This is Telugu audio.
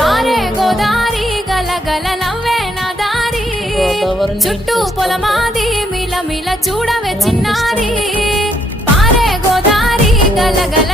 పారే గోదారి గలగల నవ్వే నా దారి చుట్టూ పొలమాది మిల మిల చూడవే చిన్నారి పారే గోదారి గలగల